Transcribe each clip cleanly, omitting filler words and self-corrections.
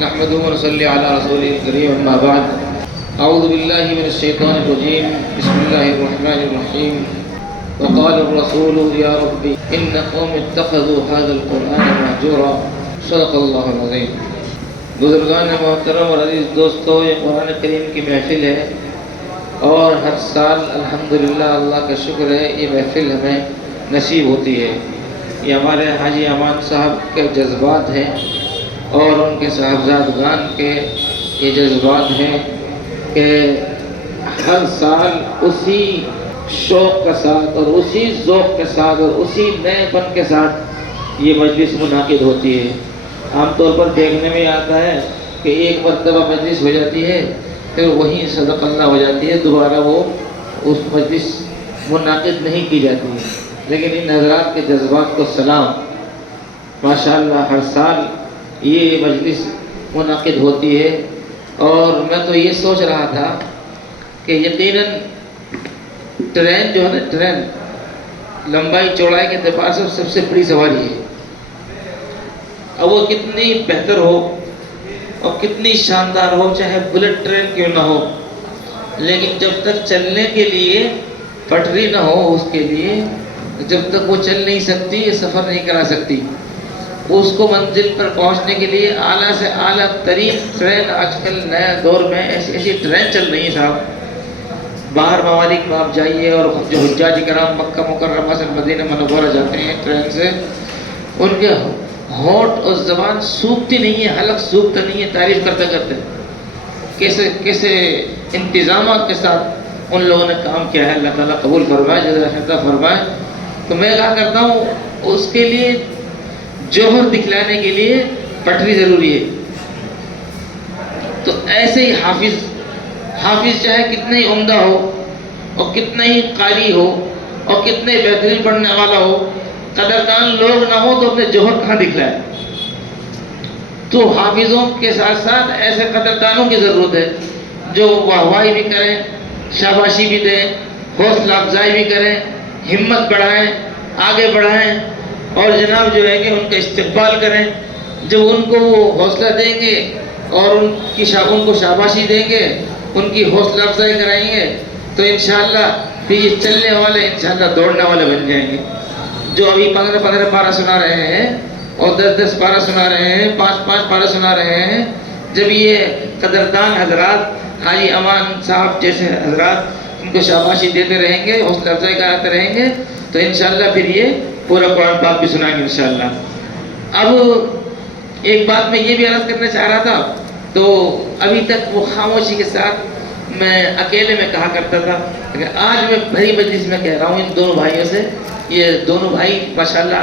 نحمده ونصلي على رسوله الكريم أما بعد أعوذ بالله من الشيطان الرجيم بسم الله الرحمن الرحيم وقال الرسول يا ربي إن قوم اتخذوا هذا القرآن مهجورا صدق الله العظيم. بزرگان محترم اور عزیز دوستو، یہ قرآن کریم کی محفل ہے اور ہر سال الحمدللہ اللہ کا شکر ہے یہ محفل ہمیں نصیب ہوتی ہے. یہ ہمارے حاجی امان صاحب کے جذبات ہیں اور ان کے صاحبزادگان کے یہ جذبات ہیں کہ ہر سال اسی شوق کے ساتھ اور اسی ذوق کے ساتھ اور اسی نئے پن کے ساتھ یہ مجلس منعقد ہوتی ہے. عام طور پر دیکھنے میں آتا ہے کہ ایک مرتبہ مجلس ہو جاتی ہے پھر وہیں صدق اللہ ہو جاتی ہے، دوبارہ وہ اس مجلس منعقد نہیں کی جاتی ہے. لیکن ان حضرات کے جذبات کو سلام، ماشاءاللہ ہر سال یہ مجلس منعقد ہوتی ہے. اور میں تو یہ سوچ رہا تھا کہ یقیناً ٹرین جو ہے نا، ٹرین لمبائی چوڑائی کے اعتبار سے سب سے بڑی سواری ہے. اب وہ کتنی بہتر ہو اور کتنی شاندار ہو، چاہے بلٹ ٹرین کیوں نہ ہو، لیکن جب تک چلنے کے لیے پٹری نہ ہو، اس کے لیے جب تک وہ چل نہیں سکتی، یہ سفر نہیں کرا سکتی. اس کو منزل پر پہنچنے کے لیے اعلیٰ سے اعلیٰ ترین ٹرین آج کل نئے دور میں ایسی ٹرین چل رہی ہے صاحب. باہر ممالک میں آپ جائیے اور جو حجاج کرام مکہ مکرمہ سے مدینہ منورہ جاتے ہیں ٹرین سے، ان کے ہونٹ اور زبان سوکھتی نہیں ہے، حلق سوکھتا نہیں ہے تعریف کرتے کرتے. کیسے انتظامات کے ساتھ ان لوگوں نے کام کیا ہے. اللہ تعالیٰ قبول فرمائے، جزا خیر فرمائے. تو میں کہا کرتا ہوں اس کے لیے جوہر دکھلانے کے لیے پٹری ضروری ہے. تو ایسے ہی حافظ چاہے کتنا ہی عمدہ ہو اور کتنا ہی قاری ہو اور کتنے بہترین پڑھنے والا ہو، قدردان لوگ نہ ہو تو اپنے جوہر کہاں دکھلائے. تو حافظوں کے ساتھ ساتھ ایسے قدردانوں کی ضرورت ہے جو واہوائی بھی کریں، شاباشی بھی دیں، حوصلہ افزائی بھی کریں، ہمت بڑھائیں، آگے بڑھائیں اور جناب جو ہے کہ ان کا استقبال کریں. جب ان کو وہ حوصلہ دیں گے اور ان کو شاباشی دیں گے، ان کی حوصلہ افزائی کرائیں گے، تو انشاءاللہ پھر یہ چلنے والے انشاءاللہ دوڑنے والے بن جائیں گے. جو ابھی 15 پارہ سنا رہے ہیں اور 10 پارہ سنا رہے ہیں، 5 پارہ سنا رہے ہیں، جب یہ قدردان حضرات حاجی امان صاحب جیسے حضرات ان کو شاباشی دیتے رہیں گے، حوصلہ افزائی کراتے رہیں گے، تو انشاءاللہ پھر یہ پورا قرآن پاک بھی سنائیں گے انشاءاللہ. اب ایک بات میں یہ بھی عرض کرنا چاہ رہا تھا. تو ابھی تک وہ خاموشی کے ساتھ میں اکیلے میں کہا کرتا تھا، لیکن آج میں بھری مجلس میں کہہ رہا ہوں ان دونوں بھائیوں سے. یہ دونوں بھائی ماشاءاللہ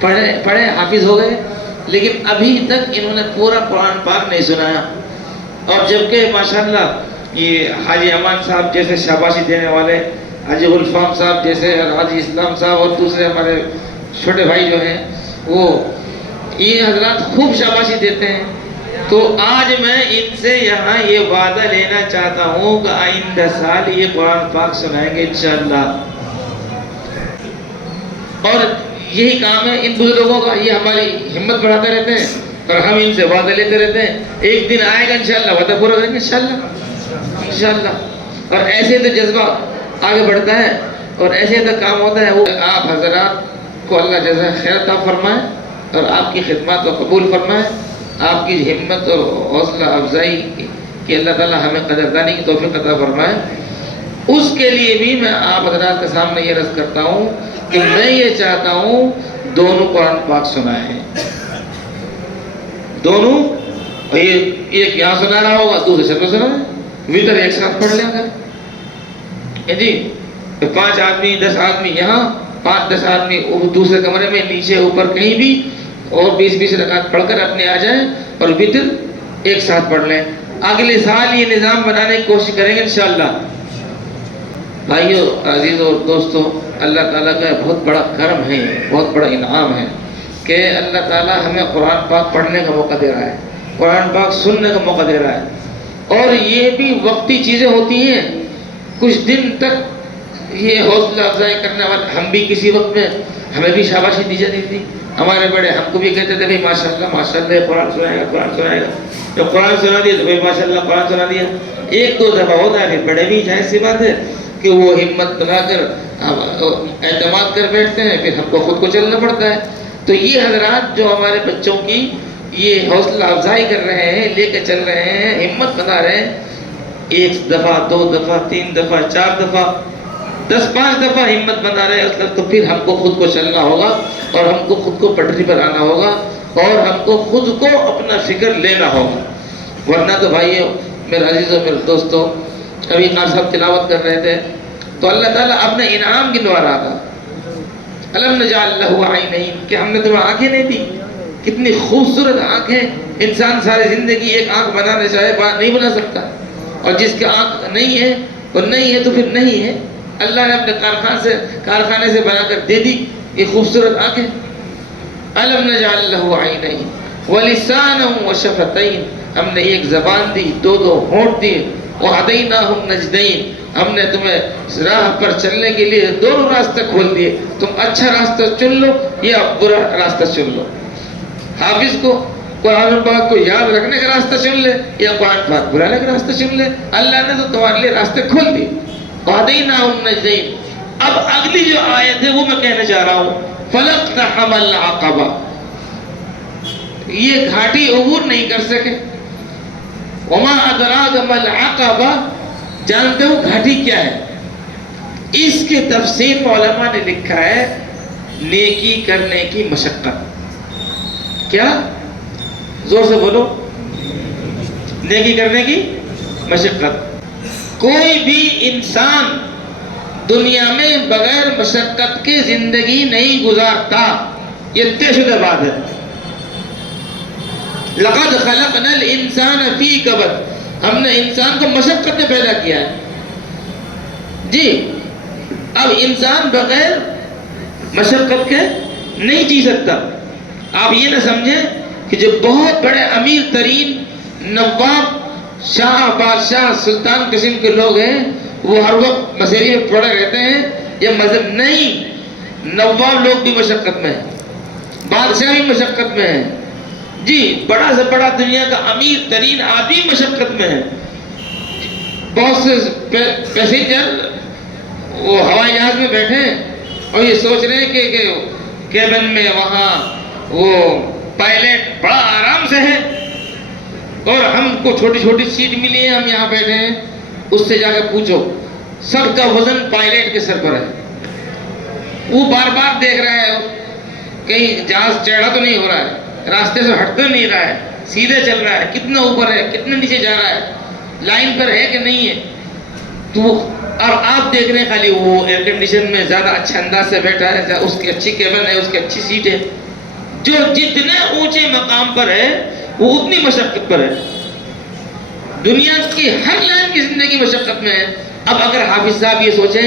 پڑھے حافظ ہو گئے، لیکن ابھی تک انہوں نے پورا قرآن پاک نہیں سنایا. اور جبکہ ماشاءاللہ یہ حاجی امان صاحب جیسے شاباشی دینے والے، حاجی غلفام صاحب جیسے، حاجی اسلام صاحب اور دوسرے ہمارے چھوٹے بھائی جو ہیں، وہ یہ حضرات خوب شاباشی دیتے ہیں. تو آج میں ان سے یہاں یہ وعدہ لینا چاہتا ہوں کہ آئندہ سال یہ قرآن پاک سنائیں گے انشاءاللہ. اور یہی کام ہے ان بزرگوں کا، یہ ہماری ہمت بڑھاتے رہتے ہیں اور ہم ان سے وعدہ لیتے رہتے ہیں. ایک دن آئے گا انشاءاللہ وعدہ پورا کریں گے انشاءاللہ. اور ایسے تو جذبہ آگے بڑھتا ہے اور ایسے تو کام ہوتا ہے. وہ آپ حضرات کو اللہ جزا خیر عطا فرمائے اور آپ کی خدمات کو قبول فرمائے، آپ کی ہمت اور حوصلہ افزائی کہ اللہ تعالیٰ ہمیں قدردانی کی توفیق عطا فرمائے. اس کے لیے بھی میں آپ حضرات کے سامنے یہ عرض کرتا ہوں کہ میں یہ چاہتا ہوں دونوں قرآن پاک سنائیں. دونوں، ایک یہاں سنا رہا ہوگا، دوسرے سر میں سنائیں، وطر ایک ساتھ پڑھ لیں گے جی. 5 آدمی 10 آدمی یہاں، 5-10 آدمی دوسرے کمرے میں، نیچے اوپر کہیں بھی، اور 20 رکعت پڑھ کر اپنے آ جائیں اور وطر ایک ساتھ پڑھ لیں. اگلے سال یہ نظام بنانے کی کوشش کریں گے انشاءاللہ. بھائیو، عزیزو اور دوستو، اللہ تعالیٰ کا بہت بڑا کرم ہے، بہت بڑا انعام ہے کہ اللہ تعالیٰ ہمیں قرآن پاک پڑھنے کا موقع دے رہا ہے، قرآن پاک سننے کا موقع دے رہا ہے. اور یہ بھی وقتی چیزیں ہوتی ہیں، کچھ دن تک یہ حوصلہ افزائی کرنے والا. ہم بھی کسی وقت میں ہمیں بھی شاباشی دی جاتی تھی، ہمارے بڑے ہم کو بھی کہتے تھے بھائی ماشاءاللہ قرآن سنائے گا قرآن سنائے گا. جب قرآن سنا دیا تو بھائی ماشاءاللہ قرآن سنا دیا. ایک دو دفعہ ہوتا ہے پھر بڑے بھی ظاہر سی بات ہے کہ وہ ہمت بنا کر اعتماد کر بیٹھتے ہیں, پھر ہم کو خود کو چلنا پڑتا ہے. تو یہ حضرات جو ہمارے بچوں کی یہ حوصلہ افزائی کر رہے ہیں, لے کے چل رہے ہیں, ہمت بنا رہے ہیں, 1 دفعہ 2 دفعہ 3 دفعہ 4 دفعہ 10-5 دفعہ ہمت بنا رہے ہیں, تو پھر ہم کو خود کو چلنا ہوگا اور ہم کو خود کو پٹری پر آنا ہوگا اور ہم کو خود کو اپنا فکر لینا ہوگا. ورنہ تو بھائیو میرے عزیزوں میرے دوستوں, ابھی قاری صاحب تلاوت کر رہے تھے تو اللہ تعالیٰ اپنے انعام گنوا رہا تھا. الم نجعل لہ عینین, کہ ہم نے تمہیں آنکھیں نہیں دی. کتنی خوبصورت آنکھیں. انسان ساری زندگی ایک آنکھ بنانا چاہے نہیں بنا سکتا, اور جس کے آنکھ نہیں ہے وہ نہیں ہے تو پھر نہیں ہے. اللہ نے اپنے کارخانے سے بنا کر دے دی یہ خوبصورت آنکھیں. الم نجعل لہ عینین ولسانا وشفتین, ہم نے ایک زبان دی, 2 ہونٹ دیے. وہدیناہم نجدین, ہم نے تمہیں راہ پر چلنے کے لیے 2 راستے کھول دیے. تم اچھا راستہ چن لو یا برا راستہ چن لو. حافظ کو قرآن پاک کو یاد رکھنے کا راستہ چن لے یا قرآن پاک بلانے کا راستہ چن لے. اللہ نے تو تمہارے لیے راستے کھول دیے. وہدیناہم نجدین. اب اگلی جو آیت ہے وہ میں کہنے جا رہا ہوں, فلقتحم العقبہ, یہ گھاٹی عبور نہیں کر سکے. وما ادراک ما العقبہ, جانتے ہو گھاٹی کیا ہے؟ اس کے تفسیر میں علماء نے لکھا ہے نیکی کرنے کی مشقت. کیا؟ زور سے بولو. نیکی کرنے کی مشقت. کوئی بھی انسان دنیا میں بغیر مشقت کے زندگی نہیں گزارتا, یہ طے شدہ بات ہے. لقد خلقنا الانسان فی کبد, ہم نے انسان کو مشقت میں پیدا کیا ہے. جی, اب انسان بغیر مشقت کے نہیں جی سکتا. آپ یہ نہ سمجھیں کہ جو بہت بڑے امیر ترین نواب شاہ بادشاہ سلطان قسم کے لوگ ہیں وہ ہر وقت مسیری میں پڑے رہتے ہیں, یہ مذہب نہیں. نواب لوگ بھی مشقت میں ہیں, بادشاہ بھی مشقت میں ہیں. جی, بڑا سے بڑا دنیا کا امیر ترین آدمی مشقت میں ہے. بہت سے پیسنجر وہ ہوائی جہاز میں بیٹھے ہیں اور یہ سوچ رہے ہیں کہ کیبن میں وہاں وہ پائلٹ بڑا آرام سے ہے اور ہم کو چھوٹی چھوٹی سیٹ ملی ہے, ہم یہاں بیٹھے ہیں. اس سے جا کے پوچھو, سب کا وزن پائلٹ کے سر پر ہے. وہ بار بار دیکھ رہا ہے کہیں جہاز ٹیڑھا تو نہیں ہو رہا ہے, راستے سے ہٹ تو نہیں رہا ہے, سیدھے چل رہا ہے, کتنا اوپر ہے کتنا نیچے جا رہا ہے, لائن پر ہے کہ نہیں ہے. تو اور آپ دیکھ رہے ہیں خالی وہ ایئر کنڈیشن میں زیادہ اچھے انداز سے بیٹھا ہے, اس کی اچھی کیبن ہے, اس کی اچھی سیٹ ہے. جو جتنے اونچے مقام پر ہے وہ اتنی مشقت پر ہے. دنیا کی ہر لائن کی زندگی مشقت میں ہے. اب اگر حافظ صاحب یہ سوچیں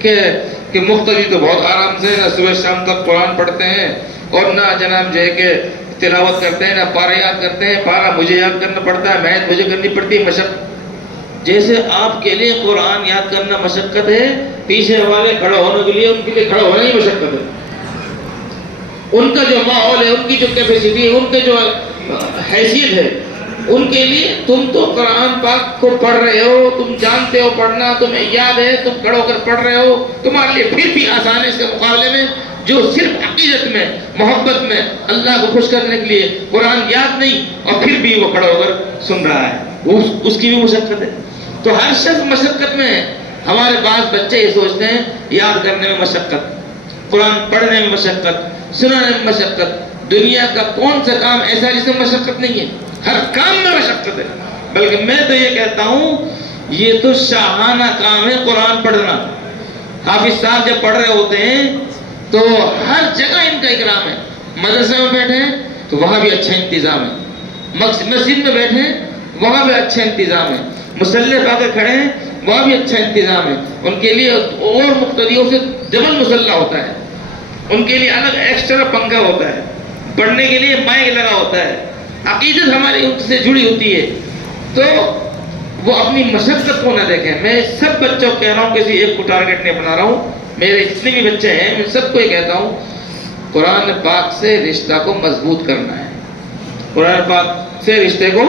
کہ مقتدی تو بہت آرام سے نہ صبح شام تک قرآن پڑھتے ہیں اور نہ جناب جو ہے کہ تلاوت کرتے ہیں, نہ پارا یاد کرتے ہیں, پارا مجھے یاد کرنا پڑتا ہے, محنت مجھے کرنی پڑتی ہے, مشقت. جیسے آپ کے لیے قرآن یاد کرنا مشقت ہے, پیچھے والے کھڑا ہونے کے لیے ان کے لیے کھڑا ہونا ہی مشقت ہے. ان کا جو ماحول ہے, ان کی جو کیپیسٹی ہے, ان کے جو حیثیت ہے, ان کے لیے تم تو قرآن پاک کو پڑھ رہے ہو, تم جانتے ہو پڑھنا, تمہیں یاد ہے, تم کھڑے ہو کر پڑھ رہے ہو, تمہارے لیے پھر بھی آسان ہے اس کے مقابلے میں جو صرف عقیدت میں محبت میں اللہ کو خوش کرنے کے لیے قرآن یاد نہیں اور پھر بھی وہ کھڑا ہو کر سن رہا ہے, اس کی بھی مشقت ہے. تو ہر شخص مشقت میں ہے. ہمارے بعض بچے یہ سوچتے ہیں یاد کرنے میں مشقت, قرآن پڑھنے میں مشقت, سنانے میں مشقت. دنیا کا کون سا کام ایسا جس میں مشقت نہیں ہے؟ ہر کام میں مشقت ہے. بلکہ میں تو یہ کہتا ہوں یہ تو شاہانہ کام ہے قرآن پڑھنا. حافظ صاحب جب پڑھ رہے ہوتے ہیں تو ہر جگہ ان کا اکرام ہے. مدرسے میں بیٹھے ہیں تو وہاں بھی اچھا انتظام ہے, مسجد میں بیٹھے ہیں وہاں بھی اچھا انتظام ہے, مصلی پا کے کھڑے ہیں وہاں بھی اچھا انتظام ہے. ان کے لیے اور مقتدیوں سے ڈبل مصلی ہوتا ہے, ان کے لیے الگ ایکسٹرا پنکھا ہوتا ہے, پڑھنے کے لیے مائک لگا ہوتا ہے. عقیدت ہماری ان سے جڑی ہوتی ہے. تو وہ اپنی مشقت کو نہ دیکھیں. میں سب بچوں کو کہہ رہا ہوں, کسی ایک کو ٹارگیٹ نہیں بنا رہا ہوں, میرے جتنے بھی بچے ہیں میں سب کو یہ کہتا ہوں قرآن پاک سے رشتہ کو مضبوط کرنا ہے. قرآن پاک سے رشتے کو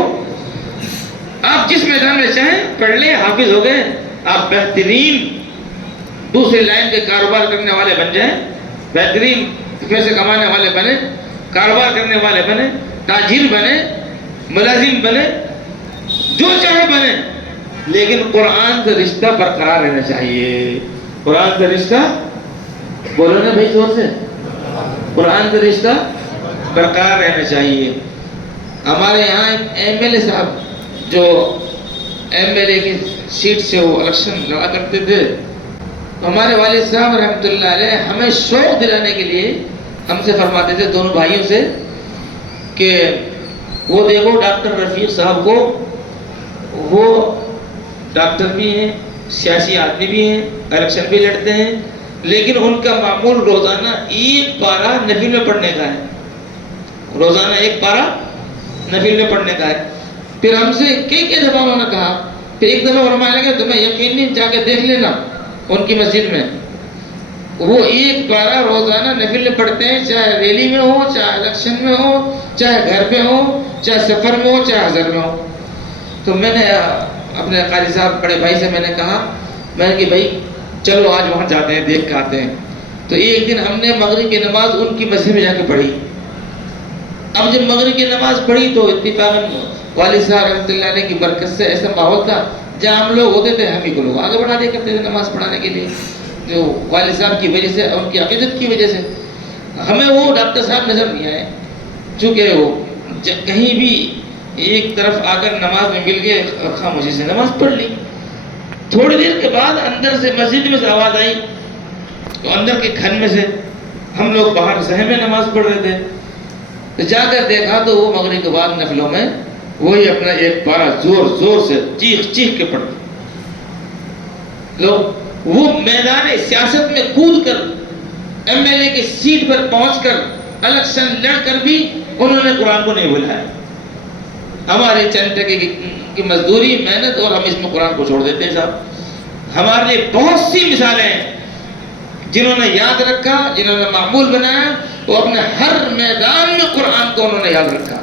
آپ جس میدان میں چاہیں پڑھ لیں, حافظ ہو گئے, آپ بہترین دوسری لائن کے کاروبار کرنے والے بن جائیں, بہترین پیسے کمانے والے بنے, کاروبار کرنے والے بنے, تاجر بنے, ملازم بنے, جو چاہے بنے, لیکن قرآن سے رشتہ برقرار رہنا چاہیے. قرآن سے رشتہ, بولو نا بھائی زور سے, قرآن سے رشتہ برقرار رہنا چاہیے. ہمارے یہاں ایم ایل اے صاحب جو ایم ایل اے کی سیٹ سے وہ الیکشن لڑا کرتے تھے, تو ہمارے والد صاحب رحمۃ اللہ علیہ ہمیں شوق دلانے کے لیے ہم سے فرماتے تھے, دونوں بھائیوں سے, کہ وہ دیکھو ڈاکٹر رفیق صاحب کو, وہ ڈاکٹر بھی ہیں, سیاسی آدمی بھی ہیں, الیکشن بھی لڑتے ہیں, لیکن ان کا معمول روزانہ ایک پارہ نفل میں پڑھنے کا ہے. روزانہ ایک پارہ نفل میں پڑھنے کا ہے. پھر ہم سے کئی دفعہ انہوں نے کہا, پھر ایک دفعہ فرمایا کہ تمہیں یقین نہیں, جا کے دیکھ لینا ان کی مسجد میں, وہ ایک پارہ روزانہ نفل میں پڑھتے ہیں, چاہے ریلی میں ہو, چاہے الیکشن میں ہو, چاہے گھر پہ ہو, چاہے سفر میں ہو, چاہے حضر میں ہو. تو میں نے اپنے قاری صاحب بڑے بھائی سے میں نے کہا, میں نے کہ بھائی چلو آج وہاں جاتے ہیں, دیکھ کے آتے ہیں. تو ایک دن ہم نے مغرب کی نماز ان کی مسجد میں جا کے پڑھی. اب جب مغرب کی نماز پڑھی تو اتفاقاً والد صاحب رحمۃ اللہ علیہ کی برکت سے ایسا ماحول تھا, جہاں ہم لوگ ہوتے تھے ہم ہی کو لوگ آگے بڑھا دیا کرتے تھے نماز پڑھانے کے لیے, جو والد صاحب کی وجہ سے, ان کی عقیدت کی وجہ سے. ہمیں وہ ڈاکٹر صاحب نظر نہیں آئے, چونکہ وہ کہیں بھی ایک طرف آ کر نماز میں مل گئے, خاموشی سے نماز پڑھ لی. تھوڑی دیر کے بعد اندر سے مسجد میں سے آواز آئی, تو اندر کے کھن میں سے ہم لوگ باہر صحن میں نماز پڑھ رہے تھے. تو جا کر دیکھا تو وہ مغرب کے بعد نفلوں میں وہی اپنا ایک پارہ زور زور سے چیخ چیخ کے پڑھتے لوگ. وہ میدان سیاست میں کود کر ایم ایل اے کی سیٹ پر پہنچ کر الیکشن لڑ کر بھی انہوں نے قرآن کو نہیں بلایا. ہمارے چند ٹکے کی مزدوری, محنت, اور ہم اس میں قرآن کو چھوڑ دیتے ہیں صاحب. ہمارے لیے بہت سی مثالیں ہیں جنہوں نے یاد رکھا, جنہوں نے معمول بنایا, وہ اپنے ہر میدان میں قرآن کو انہوں نے یاد رکھا.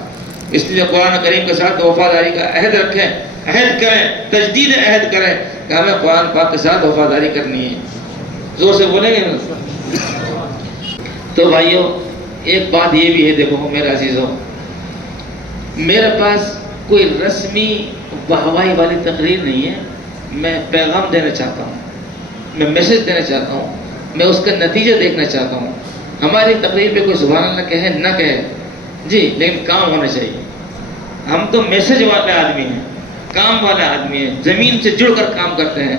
اس لیے قرآن کریم کے ساتھ وفاداری کا عہد رکھیں, عہد کریں, تجدید عہد کریں کہ ہمیں قرآن پاک کے ساتھ وفاداری کرنی ہے. زور سے بولیں گے نا. تو بھائیو ایک بات یہ بھی ہے, دیکھو میرے عزیزوں, میرے پاس کوئی رسمی واہوائی والی تقریر نہیں ہے. میں پیغام دینا چاہتا ہوں, میں میسج دینا چاہتا ہوں, میں اس کا نتیجہ دیکھنا چاہتا ہوں. ہماری تقریر پہ کوئی سبحان اللہ کہے نہ کہے جی, لیکن کام ہونا چاہیے. ہم تو میسج والے آدمی ہیں, کام والے آدمی ہیں, زمین سے جڑ کر کام کرتے ہیں.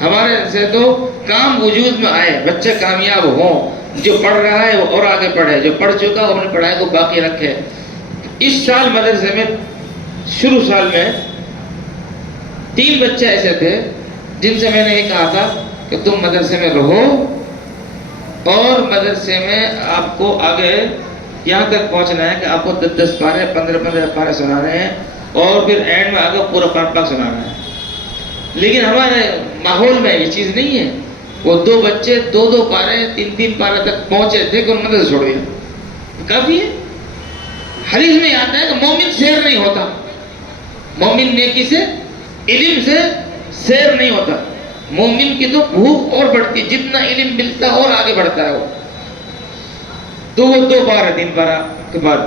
ہمارے سے تو کام وجود میں آئے, بچے کامیاب ہوں, جو پڑھ رہا ہے وہ اور آگے پڑھے, جو پڑھ چکا وہ اپنی پڑھائی کو باقی رکھے. اس سال مدرسے میں شروع سال میں 3 بچے ایسے تھے جن سے میں نے یہ کہا تھا کہ تم مدرسے میں رہو اور مدرسے میں آپ کو آگے یہاں تک پہنچنا ہے کہ آپ کو 10 پارے 15 پارے سنانے ہیں, اور پھر اینڈ میں آگے پورا قرآن پاک سنانا ہے. لیکن ہمارے ماحول میں یہ چیز نہیں ہے. وہ 2 بچے 2 پارے 3 پارے تک پہنچے تھے کہ ان مدرسے چھوڑ گیا. کافی ہے. حدیث میں آتا ہے کہ مومن سیر نہیں ہوتا, مومن نیکی سے, علم سے سیر نہیں ہوتا. مومن کی تو بھوک اور بڑھتی, جتنا علم ملتا اور آگے بڑھتا ہے وہ. تو وہ 2 پارہ 3 پارہ کے بعد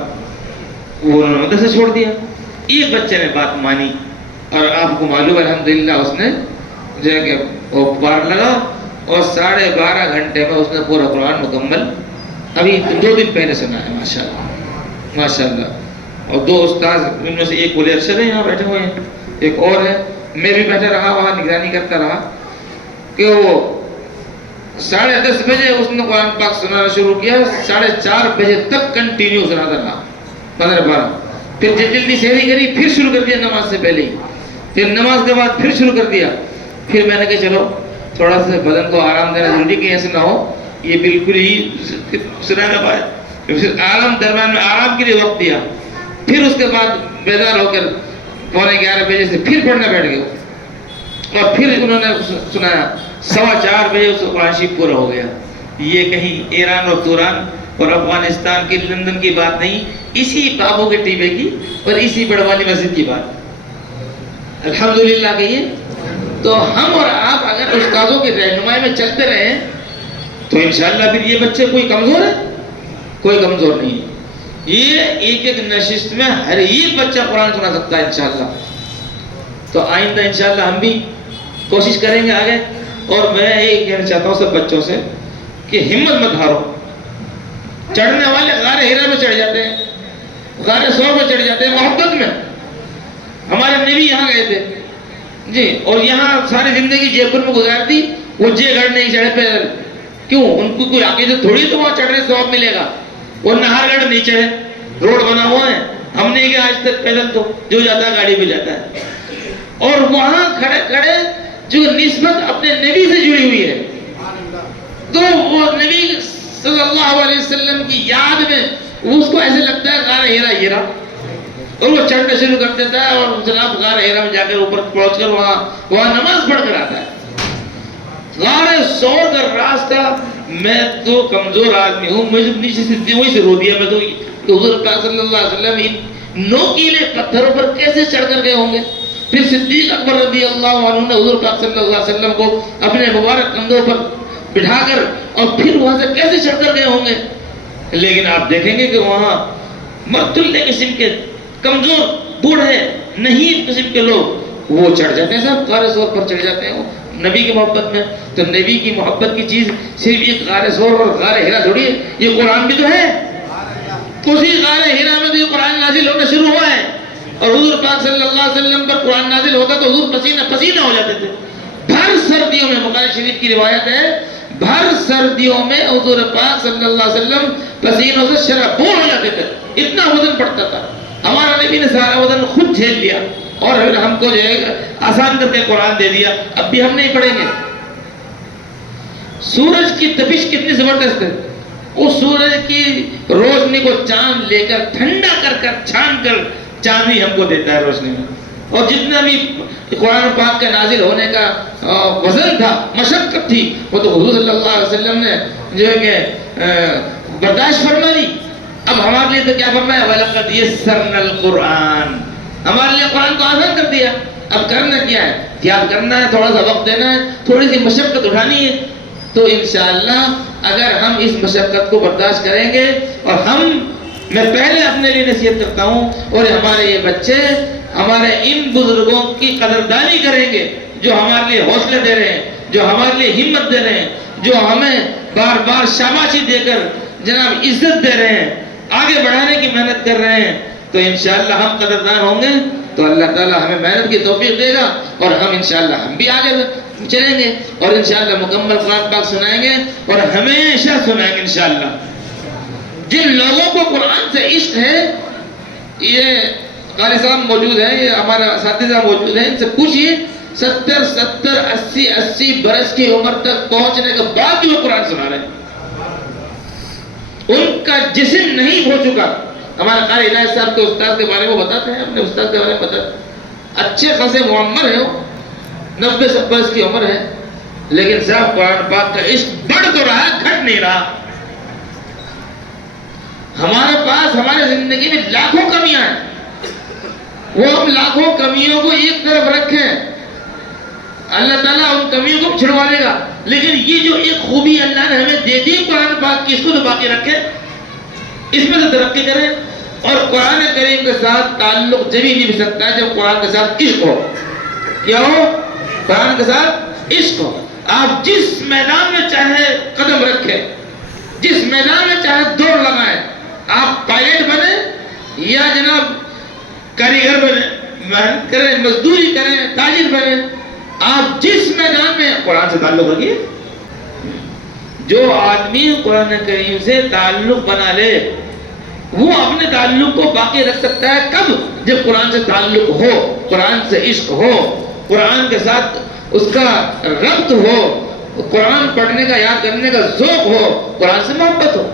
وہ انہوں نے مدرسہ چھوڑ دیا. ایک بچے نے بات مانی, اور آپ کو معلوم ہے الحمدللہ اس نے جو ہے کہ وہ پار لگا, اور 12.5 گھنٹے میں اس نے پورا قرآن مکمل ابھی 2 دن پہلے سنا ہے. ماشاءاللہ ماشاءاللہ. اور 2 استاذ, ان میں سے ایک ولی ارشد ہے یہاں بیٹھے ہوئے ہیں, ایک اور ہے, میں بھی بیٹھا رہا وہاں نگرانی کرتا رہا, کہ وہ 10:30 بجے اس نے قرآن پاک سنانا شروع کیا, 4:30 بجے تک کنٹینیو سناتا رہا 15-12. پھر جلدی سحری کری, پھر شروع کر دیا نماز سے پہلے ہی, پھر نماز کے بعد پھر شروع کر دیا. پھر میں نے کہا چلو تھوڑا سا بدن کو آرام دینا ضروری, کہ ایسے نہ ہو یہ بالکل ہی سنا نہ پائے. پھر آرام, درمیان میں آرام کے لیے وقت دیا. پھر اس کے بعد بیدار ہو کر 11:15 بجے سے پھر پڑھنا بیٹھ گئے, اور پھر انہوں نے سنایا. 4:15 بجے اس کو قرآن شریف پورا ہو گیا. یہ کہیں ایران اور توران اور افغانستان کی لندن کی بات نہیں، اسی بابو کے ٹیبے کی اور اسی بڑوالی مسجد کی بات، الحمدللہ کہیے۔ تو ہم اور آپ اگر استادوں کی رہنمائی میں چلتے رہے تو انشاءاللہ پھر یہ بچے کوئی کمزور ہے؟ کوئی کمزور نہیں ہے۔ یہ ایک ایک نشست میں ہر ایک بچہ قرآن سنا سکتا ہے انشاءاللہ۔ تو آئندہ انشاءاللہ ہم بھی کوشش کریں گے آگے۔ اور میں یہ کہنا چاہتا ہوں سب بچوں سے کہ ہمت مت ہارو۔ چڑھنے والے غار ہیرا میں چڑھ جاتے ہیں، غار سور میں چڑھ جاتے ہیں محبت میں۔ ہمارے نبی یہاں گئے تھے جی، اور یہاں ساری زندگی جے پور میں گزار دی، وہ جے گڑھ نہیں چڑھے پیدل۔ کیوں؟ ان کو کوئی عقیدت تھوڑی تو وہاں چڑھنے سے ثواب ملے گا۔ وہ نہار گڑھ نہیں چڑھے، روڈ بنا ہوا ہے، ہم نے کیا آج تک پیدل تو جو جاتا ہے گاڑی پہ جاتا ہے۔ اور وہاں کھڑے کھڑے جو نسبت اپنے نبی سے جڑی ہوئی ہے، تو وہ نبی صلی اللہ علیہ وسلم کی یاد میں اس کو ایسے لگتا ہے غار ہیرا ہیرا، اور وہ چڑھنا شروع کر دیتا ہے اور جناب غار ہیرا میں جا کر اوپر پہنچ کر وہاں نماز پڑھ کر آتا ہے۔ غار سور کا راستہ، میں تو کمزور آدمی ہوں، مجھے نیچے سے وہی سے رو دیا میں تو کہ حضور پاک صلی اللہ علیہ وسلم ان نوکیلے پتھروں پر کیسے چڑھ کر گئے ہوں گے۔ پھر صدیق اکبر رضی اللہ عنہ نے حضور پاک صلی اللہ علیہ وسلم کو اپنے مبارک کندھوں پر بٹھا کر اور پھر وہاں سے کیسے چڑھ کر گئے ہوں گے۔ لیکن آپ دیکھیں گے کہ وہاں مرتلے قسم کے کمزور بوڑھے نہیں قسم کے لوگ وہ چڑھ جاتے ہیں، سب غار سور پر چڑھ جاتے ہیں نبی کی محبت میں۔ تو نبی کی محبت کی چیز صرف ایک غار سور اور غار ہیرا تھوڑی ہے، یہ قرآن بھی تو ہے۔ اسی غار ہیرا میں بھی قرآن نازل ہونا شروع ہوا ہے، اور حضور پاک صلی اللہ علیہ وسلم پر قرآن نازل ہوتا تو حضور پسینہ پسینہ ہو جاتے تھے۔ بھر سردیوں میں، بخاری شریف کی روایت ہے، بھر سردیوں میں حضور پاک صلی اللہ علیہ وسلم پسینوں سے شرابور ہو جاتے تھے، اتنا وزن پڑتا تھا۔ ہمارا نبی نے سارا وزن خود جھیل لیا اور ہم کو جو ہے آسان کر کے قرآن دے دیا، اب بھی ہم نہیں پڑھیں گے۔ سورج کی تپش کتنی زبردست ہے، اس سورج کی روشنی کو چاند لے کر ٹھنڈا کر کر چھان کر چاند ہی ہم کو دیتا ہے روشنی میں۔ اور جتنا بھی قرآن پاک کے نازل ہونے کا وزن تھا، مشقت تھی، وہ تو حضور صلی اللہ علیہ وسلم نے جو ہے کہ برداشت فرما لی۔ اب ہمارے لیے تو کیا فرمایا؟ وَلَقَدْ يَسَّرْنَا الْقُرْآنَ، ہمارے لیے قرآن کو آسان کر دیا۔ اب کرنا کیا ہے؟ یاد کرنا ہے، تھوڑا سا وقت دینا ہے، تھوڑی سی مشقت اٹھانی ہے۔ تو انشاءاللہ اگر ہم اس مشقت کو برداشت کریں گے، اور میں پہلے اپنے لیے نصیحت کرتا ہوں، اور ہمارے یہ بچے ہمارے ان بزرگوں کی قدردانی کریں گے جو ہمارے لیے حوصلے دے رہے ہیں، جو ہمارے لیے ہمت دے رہے ہیں، جو ہمیں بار بار شاباشی دے کر جناب عزت دے رہے ہیں، آگے بڑھانے کی محنت کر رہے ہیں، تو انشاءاللہ ہم قدردان ہوں گے تو اللہ تعالیٰ ہمیں محنت کی توفیق دے گا، اور ہم انشاءاللہ ہم بھی آگے چلیں گے، اور انشاءاللہ مکمل قرآن پاک سنائیں گے، اور ہمیشہ سنائیں گے انشاءاللہ۔ جن لوگوں کو قرآن سے عشق ہے، یہ قاری صاحب موجود ہیں، یہ ہمارے اساتذہ موجود ہیں، ان سے پوچھئے 70 80 برس کی عمر تک پہنچنے کے بعد بھی وہ قرآن سنا رہے ہیں، ان کا جسم نہیں ہو چکا۔ ہمارے قاری عنایت صاحب کے استاد کے بارے میں بتاتے ہیں، اپنے استاد کے بارے میں بتاتے ہیں، اچھے خاصے معمر ہیں، 90 برس کی عمر ہے، لیکن صاحب قرآن پاک کا عشق بڑھ تو رہا ہے، گھٹ نہیں رہا۔ ہمارے پاس ہمارے زندگی میں لاکھوں کمیاں ہیں، وہ ہم لاکھوں کمیوں کو ایک طرف رکھیں، اللہ تعالیٰ ان کمیوں کو چھڑوا لے گا، لیکن یہ جو ایک خوبی اللہ نے ہمیں دے دی قرآن پاک کی، اس کو تو باقی رکھیں، اس میں تو ترقی کریں۔ اور قرآن کریم کے ساتھ تعلق جبھی نہیں بھی سکتا ہے جب قرآن کے ساتھ عشق ہو۔ کیا ہو؟ قرآن کے ساتھ عشق ہو۔ آپ جس میدان میں چاہے قدم رکھیں، جس میدان میں چاہے دوڑ لگائیں، آپ پائلٹ بنیں یا جناب کاریگر بنیں، محنت کریں، مزدوری کریں، تاجر بنیں، آپ جس میدان میں قرآن سے تعلق رکھیے۔ جو آدمی قرآن کریم سے تعلق بنا لے وہ اپنے تعلق کو باقی رکھ سکتا ہے، کب؟ جب قرآن سے تعلق ہو، قرآن سے عشق ہو، قرآن کے ساتھ اس کا ربط ہو، قرآن پڑھنے کا، یاد کرنے کا ذوق ہو، قرآن سے محبت ہو۔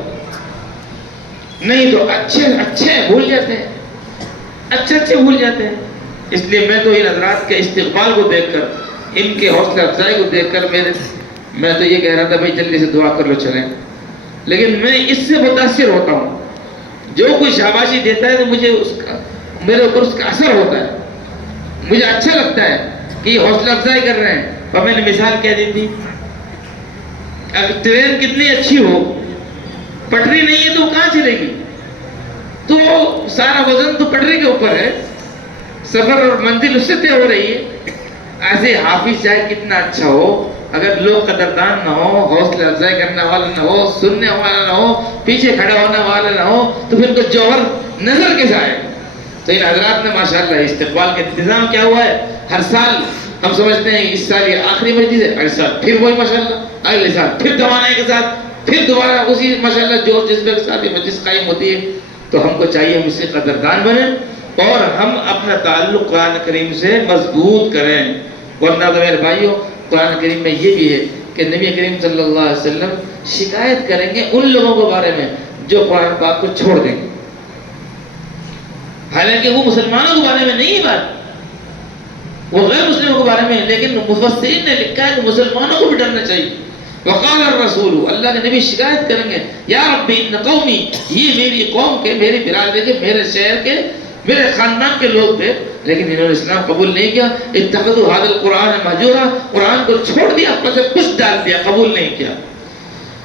نہیں تو اچھے بھول جاتے ہیں، اچھے بھول جاتے ہیں۔ اس لیے میں تو ان حضرات کے استقبال کو دیکھ کر، ان کے حوصلہ افزائی کو دیکھ کر میں تو یہ کہہ رہا تھا بھائی جلدی سے دعا کر لو، چلیں لیکن میں اس سے متاثر ہوتا ہوں. جو کوئی شاباشی دیتا ہے تو مجھے میرے اوپر اس کا اثر ہوتا ہے. مجھے اچھا لگتا ہے کہ یہ حوصلہ افزائی کر رہے ہیں. اور میں نے مثال کیا دی تھی، اگر ٹرین کتنی اچھی ہو، پٹری نہیں ہے تو وہ کہاں چلے گی؟ تو سارا وزن تو پٹری کے اوپر ہے، سفر اور منزل اس سے طے ہو رہی ہے. ایسے حافظ چاہے کتنا اچھا ہو، اگر لوگ قدردان نہ ہو، حوصلہ افزائی کرنے والا نہ ہو، سننے والا نہ ہو، پیچھے کھڑا ہونے والا نہ ہو، تو پھر کو جوہر نظر کیسے آئے؟ تو ان حضرات نے ماشاءاللہ استقبال کا انتظام کیا ہوا ہے. ہر سال ہم سمجھتے ہیں اس سال یہ آخری مجلس ہے، اگلے سال پھر وہی ماشاءاللہ، اگلے سال پھر توانائی کے ساتھ پھر دوبارہ اسی ماشاءاللہ جوش جذبے کے ساتھ یہ مجلس قائم ہوتی ہے. تو ہم کو چاہیے ہم اس سے قدردان بنیں اور ہم اپنا تعلق قرآن کریم سے مضبوط کریں. ورنہ تو میرے بھائیوں، قرآن کریم میں یہ بھی ہے کہ نبی کریم صلی اللہ علیہ وسلم شکایت کریں گے ان لوگوں کے بارے میں جو قرآن پاک کو چھوڑ دیں گے. حالانکہ وہ مسلمانوں کے بارے میں نہیں ہے بات، وہ غیر مسلموں کے بارے میں ہے، لیکن مفسرین نے لکھا ہے کہ مسلمانوں کو بھی ڈرنا چاہیے. وقال الرسول، اللہ کے نبی شکایت کریں گے، یا ربی ان قومی، یہ میری قوم کے، میری برادری کے، میرے شہر کے، میرے خاندان کے لوگ تھے، لیکن انہوں نے اسلام قبول نہیں کیا. اتخذوا هذا القرآن مہجورا، قرآن کو چھوڑ دیا، اپنے سے کچھ ڈال دیا، قبول نہیں کیا.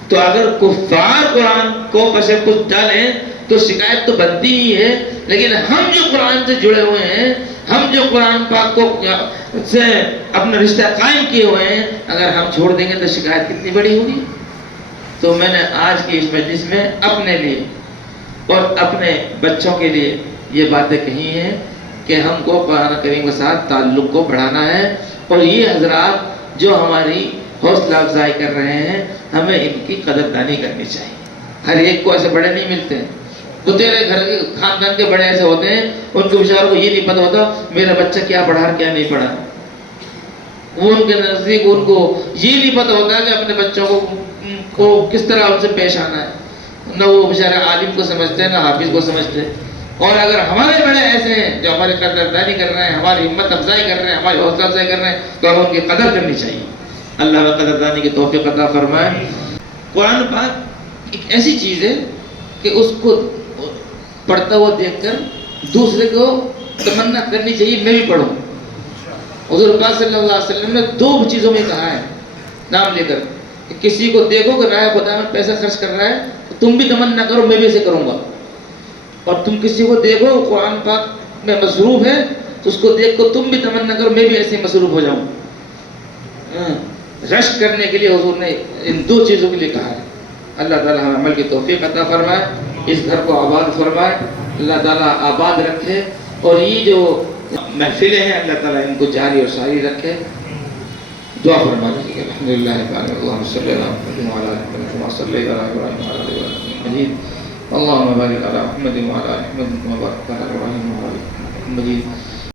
تو اگر کفار قرآن کو بشر کچھ ڈالیں تو شکایت تو بنتی ہی ہے، لیکن ہم جو قرآن سے جڑے ہوئے ہیں، ہم جو قرآن پاک کو سے اپنا رشتہ قائم کیے ہوئے ہیں، اگر ہم چھوڑ دیں گے تو شکایت کتنی بڑی ہوگی. تو میں نے آج کی اس مجلس میں اپنے لیے اور اپنے بچوں کے لیے یہ باتیں کہی ہیں کہ ہم کو قرآن کریم کے ساتھ تعلق کو بڑھانا ہے. اور یہ حضرات جو ہماری حوصلہ افزائی کر رہے ہیں، ہمیں ان کی قدردانی کرنی چاہیے. ہر ایک کو ایسے بڑے نہیں ملتے ہیں. تو تیرے گھر کے خاندان کے بڑے ایسے ہوتے ہیں، ان کو بیچاروں کو یہ نہیں پتہ ہوتا میرا بچہ کیا پڑھا اور کیا نہیں پڑھا. وہ ان کے نزدیک ان کو یہ نہیں پتہ ہوتا کہ اپنے بچوں کو کس طرح ان سے پیش آنا ہے. نہ وہ بیچارے عالم کو سمجھتے ہیں، نہ حافظ کو سمجھتے ہیں. اور اگر ہمارے بڑے ایسے ہیں جو ہماری قدردانی کر رہے ہیں، ہماری ہمت افزائی کر رہے ہیں، ہماری حوصلہ افزائی کر رہے ہیں، تو ہمیں ان کی قدر کرنی چاہیے. اللہ و قدردانی کی توفیق عطا فرمائے. قرآن پاک ایک ایسی چیز ہے کہ اس کو پڑھتا ہوا دیکھ کر دوسرے کو تمنا کرنی چاہیے میں بھی پڑھوں. حضور پاک صلی اللہ علیہ وسلم نے 2 چیزوں میں کہا ہے نام لے کر کہ کسی کو دیکھو کہ راہ خدا میں پیسہ خرچ کر رہا ہے تو تم بھی تمنا کرو میں بھی ایسے کروں گا. اور تم کسی کو دیکھو قرآن پاک میں مصروف ہے تو اس کو دیکھ کر تم بھی تمنا کرو میں بھی ایسے مصروف ہو جاؤں. رشک کرنے کے لیے حضور نے ان 2 چیزوں کے لیے کہا ہے. اللہ تعالیٰ ہمیں عمل کی توفیق عطا فرمائے، اس گھر کو آباد فرمائے، اللہ تعالیٰ آباد رکھے. اور یہ جو محفلیں ہیں اللہ تعالیٰ ان کو جاری اور ساری رکھے. دعا فرما دیجیے. الحمدللہ اللہم صلی اللہ علیہ وسلم صلی اللہ علیہ وسلم. اللہم بارک علی محمد وعلی آل محمد وبارک علی ابراہیم وعلی آل ابراہیم.